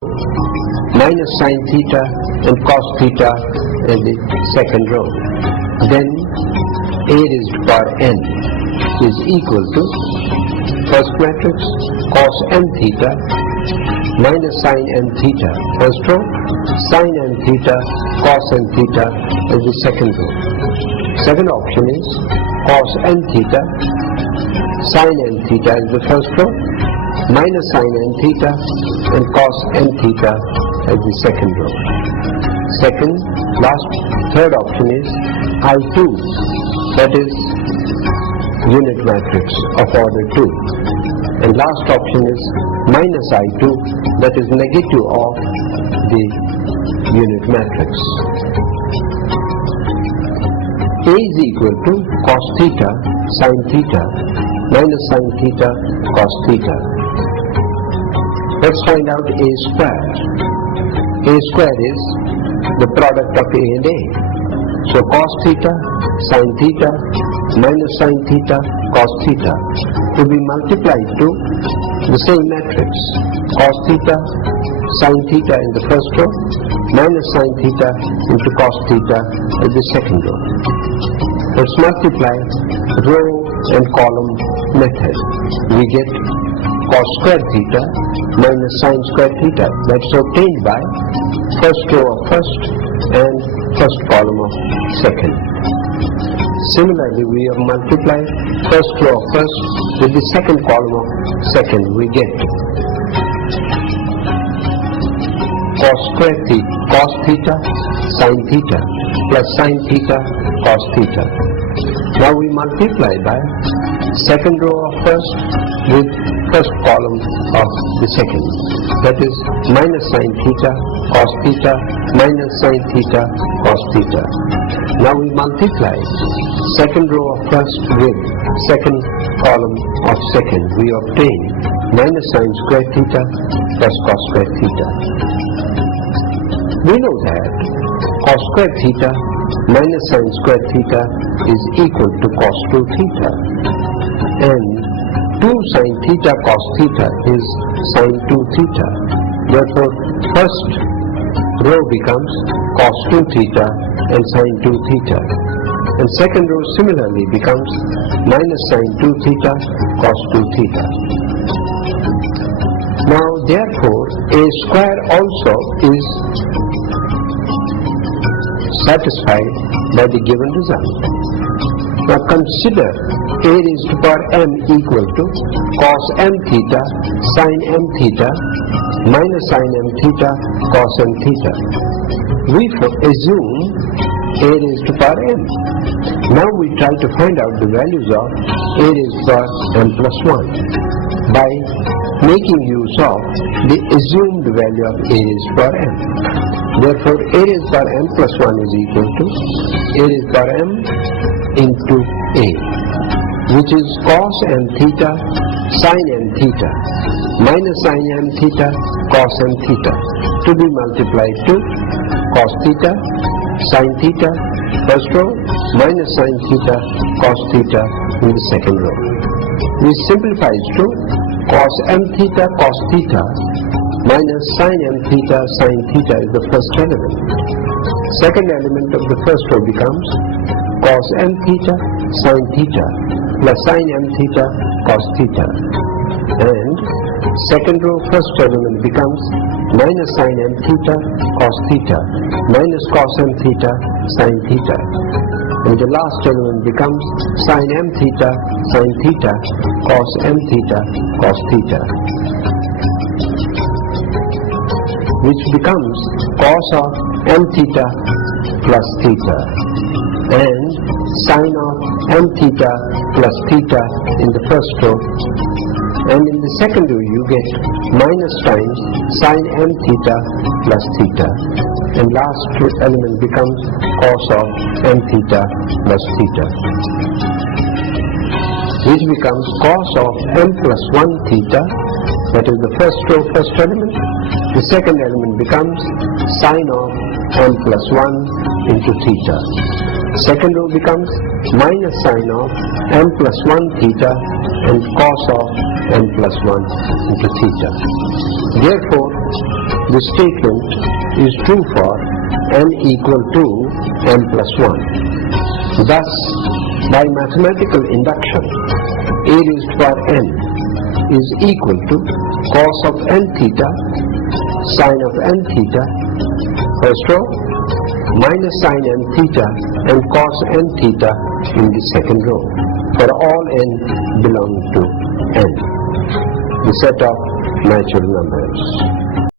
minus sin theta and cos theta in the second row. Then a raised to power n is equal to first matrix cos n theta minus sin n theta first row, sin n theta cos n theta is the second row. Second option is cos n theta sin n theta is the first row, minus sin n theta and cos n theta as the second row. Third option is I2, that is unit matrix of order 2. And last option is minus I2, that is negative of the unit matrix. A is equal to cos theta sin theta minus sin theta cos theta. Let's find out A square. A square is the product of A and A. So cos theta sin theta minus sin theta cos theta to be multiplied to the same matrix, cos theta sin theta in the first row minus sin theta into cos theta in the second row. Let's multiply row and column method. We get cos square theta minus sin square theta. That's obtained by first row of first and first column of second. Similarly, we have multiplied first row of first with the second column of second. We get cos square theta, cos theta sin theta plus sin theta cos theta. Now we multiply by second row of first with first column of the second. That is minus sin theta cos theta minus sin theta cos theta. Now we multiply second row of first with second column of second. We obtain minus sin square theta plus cos square theta. We know that cos square theta minus sin square theta is equal to cos 2 theta, and 2 sin theta cos theta is sin 2 theta. Therefore, first row becomes cos 2 theta and sin 2 theta, and second row similarly becomes minus sin 2 theta cos 2 theta. Now therefore A square also is satisfied by the given result. Now consider A raised to power m equal to cos m theta sin m theta minus sin m theta cos m theta. We assume A raised to power m. Now we try to find out the values of A raised to power m plus 1 by making use of the assumed value of A raised to power m. Therefore, A raised to power m plus 1 is equal to A raised to power m into A, which is cos m theta sin m theta minus sin m theta cos m theta to be multiplied to cos theta sin theta first row minus sin theta cos theta in the second row. This simplifies to cos m theta cos theta minus sin m theta sin theta is the first element. Second element of the first row becomes cos m theta sin theta plus sin m theta cos theta, and second row first element becomes minus sin m theta cos theta minus cos m theta sin theta, and the last element becomes sin m theta sin theta cos m theta cos theta, which becomes cos of m theta plus theta and sin of m theta plus theta in the first row, and in the second row you get minus times sin m theta plus theta, and last element becomes cos of m theta plus theta, which becomes cos of m plus 1 theta, that is the first row first element. The second element becomes sin of m plus 1 into theta. Second row becomes minus sin of m plus 1 theta and cos of m plus 1 into theta. Therefore, this statement is true for n equal to m plus 1. Thus, by mathematical induction, a raised to power n is equal to cos of n theta, sine of n theta, first row, minus sine n theta and cos n theta in the second row, for all n belonging to n, the set of natural numbers.